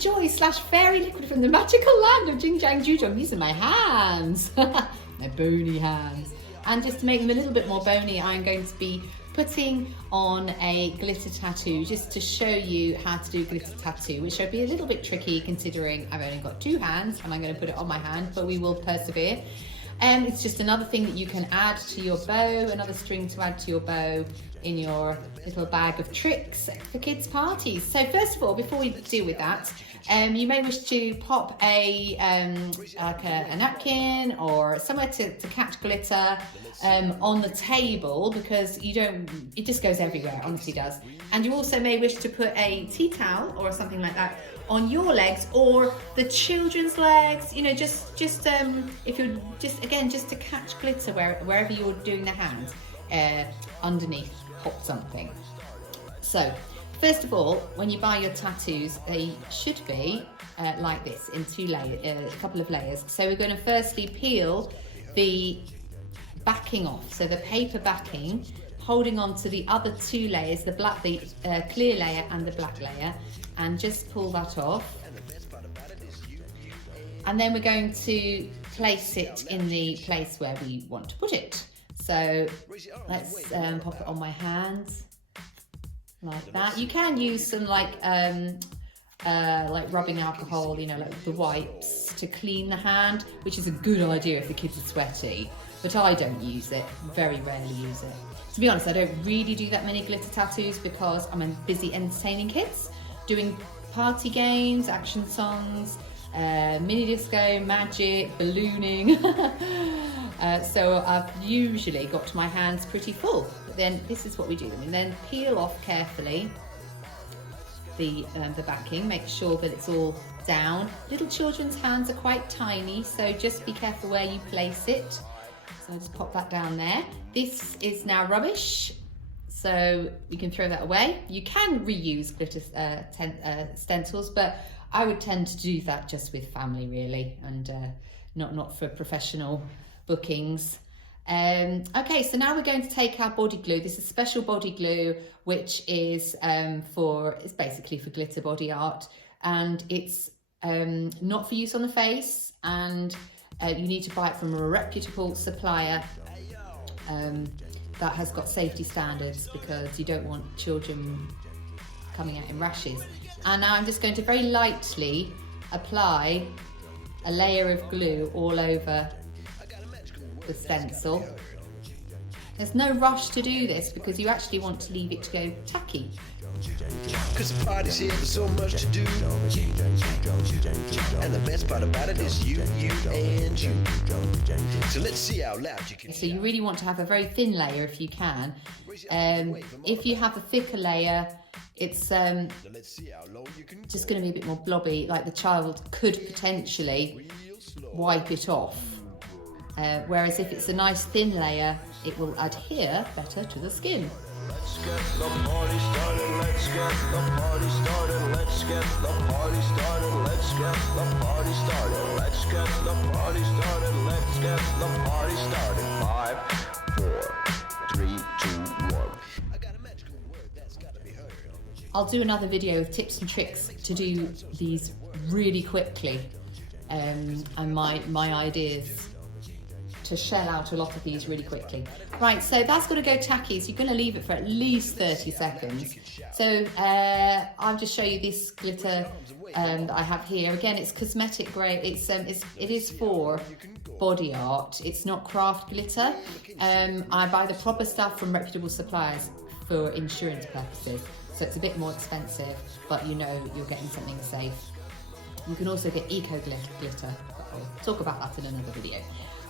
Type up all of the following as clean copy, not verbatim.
joy / fairy liquid from the magical land of Jing Jang Jujong using my hands, my bony hands. And just to make them a little bit more bony, I'm going to be putting on a glitter tattoo just to show you how to do a glitter tattoo, which will be a little bit tricky considering I've only got 2 hands and I'm going to put it on my hand, but we will persevere. It's just another thing that you can add to your bow, another string to add to your bow in your little bag of tricks for kids' parties. So first of all, before we deal with that, you may wish to pop a napkin or somewhere to catch glitter on the table, because it just goes everywhere, honestly does. And you also may wish to put a tea towel or something like that on your legs or the children's legs, you know, just if you're just to catch glitter wherever you're doing the hands, underneath, pop something. So first of all, when you buy your tattoos, they should be like this in 2 layers, a couple of layers. So we're going to firstly peel the backing off, so the paper backing, holding on to the other 2 layers, the clear layer and the black layer, and just pull that off. And then we're going to place it in the place where we want to put it. So let's pop it on my hand like that. You can use some like rubbing alcohol, you know, like the wipes to clean the hand, which is a good idea if the kids are sweaty, but I don't use it, very rarely use it. To be honest, I don't really do that many glitter tattoos because I'm busy entertaining kids, doing party games, action songs, mini disco, magic, ballooning. So I've usually got my hands pretty full. But then this is what we do. And then peel off carefully the backing, make sure that it's all down. Little children's hands are quite tiny, so just be careful where you place it. So I'll just pop that down there. This is now rubbish, so you can throw that away. You can reuse glitter stencils, but I would tend to do that just with family really, and not for professional bookings. Okay, so now we're going to take our body glue. This is special body glue, which is it's basically for glitter body art, and it's not for use on the face, and you need to buy it from a reputable supplier that has got safety standards, because you don't want children coming out in rashes. And now I'm just going to very lightly apply a layer of glue all over the stencil. There's no rush to do this because you actually want to leave it to go tacky. Cause the party's here, there's so much to do. And the best part about it is you and you. So let's see how loud you can. So you really want to have a very thin layer if you can. If you have a thicker layer, it's just going to be a bit more blobby, like the child could potentially wipe it off. Whereas if it's a nice thin layer, it will adhere better to the skin. Let's get the party started, let's get the party started, let's get the party started, let's get the party started, let's get the party started, let's get the party started. 5, 4, 3, 2, 1. I got a magical word that's gotta be heard. I'll do another video of tips and tricks to do these really quickly, and my ideas to shell out a lot of these really quickly. Right, so that's got to go tacky, so you're going to leave it for at least 30 seconds. So I'll just show you this glitter that I have here. Again, it's cosmetic grade. It is for body art. It's not craft glitter. I buy the proper stuff from reputable suppliers for insurance purposes, so it's a bit more expensive, but you know you're getting something safe. You can also get eco glitter, but I'll talk about that in another video.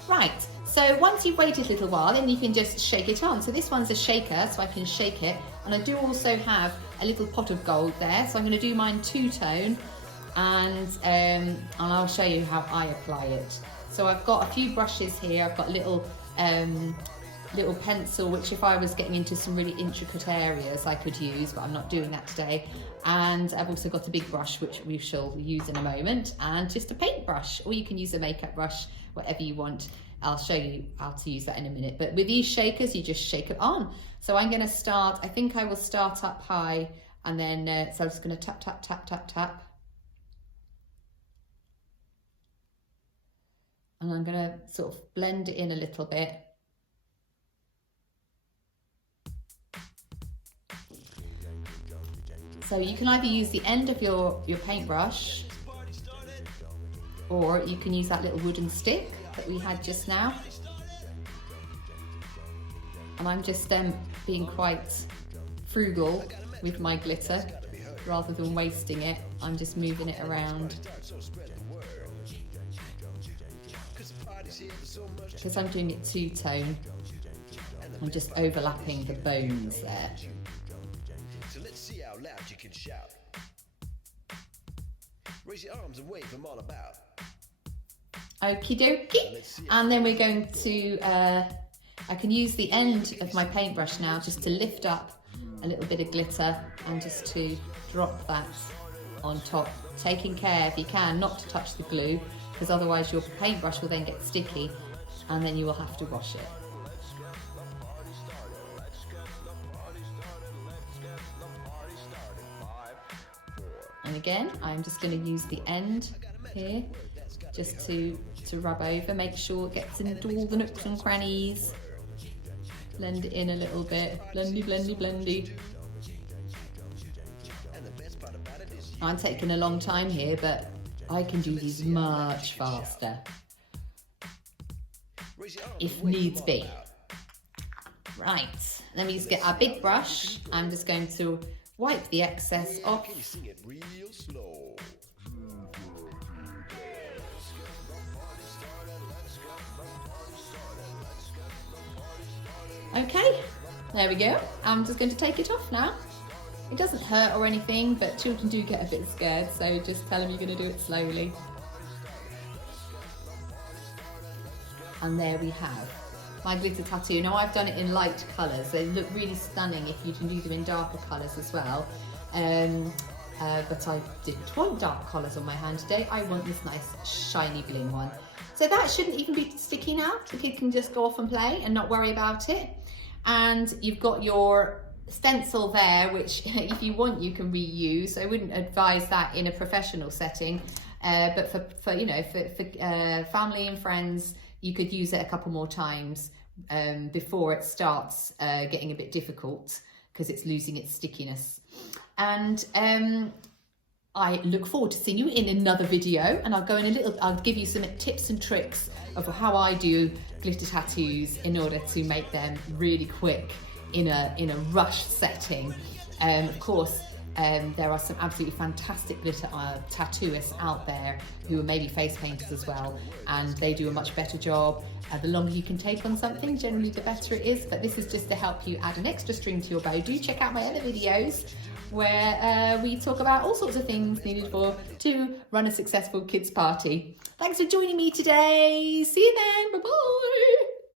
Right, so once you've waited a little while, then you can just shake it on. So this one's a shaker, so I can shake it. And I do also have a little pot of gold there, so I'm going to do mine two-tone, and I'll show you how I apply it. So I've got a few brushes here. I've got little pencil, which if I was getting into some really intricate areas I could use, but I'm not doing that today. And I've also got a big brush, which we shall use in a moment, and just a paintbrush, or you can use a makeup brush, whatever you want. I'll show you how to use that in a minute. But with these shakers, you just shake it on. So I'm going to start, I think I will start up high, and then so I'm just going to tap, tap, tap, tap, tap. And I'm gonna sort of blend it in a little bit. So you can either use the end of your paintbrush, or you can use that little wooden stick that we had just now. And I'm just being quite frugal with my glitter. Rather than wasting it, I'm just moving it around. Because I'm doing it two-tone, I'm just overlapping the bones there. So let's see how loud you can shout. Raise your arms and wave them all about. Okie dokie. And then we're going to, I can use the end of my paintbrush now just to lift up a little bit of glitter and just to drop that on top. Taking care, if you can, not to touch the glue, because otherwise your paintbrush will then get sticky and then you will have to wash it. And again, I'm just going to use the end here just to rub over, make sure it gets into all the nooks and crannies. Blend it in a little bit, blendy, blendy, blendy. I'm taking a long time here, but I can do these much faster if needs be. Right, let me just get our big brush. I'm just going to wipe the excess off. Okay, there we go. I'm just going to take it off now. It doesn't hurt or anything, but children do get a bit scared, so just tell them you're going to do it slowly. And there we have my glitter tattoo. Now I've done it in light colours. They look really stunning if you can do them in darker colours as well. But I didn't want dark colours on my hand today. I want this nice shiny bling one. So that shouldn't even be sticky now. The kid can just go off and play and not worry about it. And you've got your stencil there, which if you want you can reuse. I wouldn't advise that in a professional setting, but for you know, for family and friends, you could use it a couple more times before it starts getting a bit difficult because it's losing its stickiness. And I look forward to seeing you in another video, and I'll give you some tips and tricks of how I do glitter tattoos in order to make them really quick in a rush setting. Of course, there are some absolutely fantastic glitter tattooists out there who are maybe face painters as well, and they do a much better job. The longer you can take on something, generally the better it is, but this is just to help you add an extra string to your bow. Do check out my other videos where we talk about all sorts of things needed to run a successful kids party. Thanks for joining me today. See you then. Bye-bye.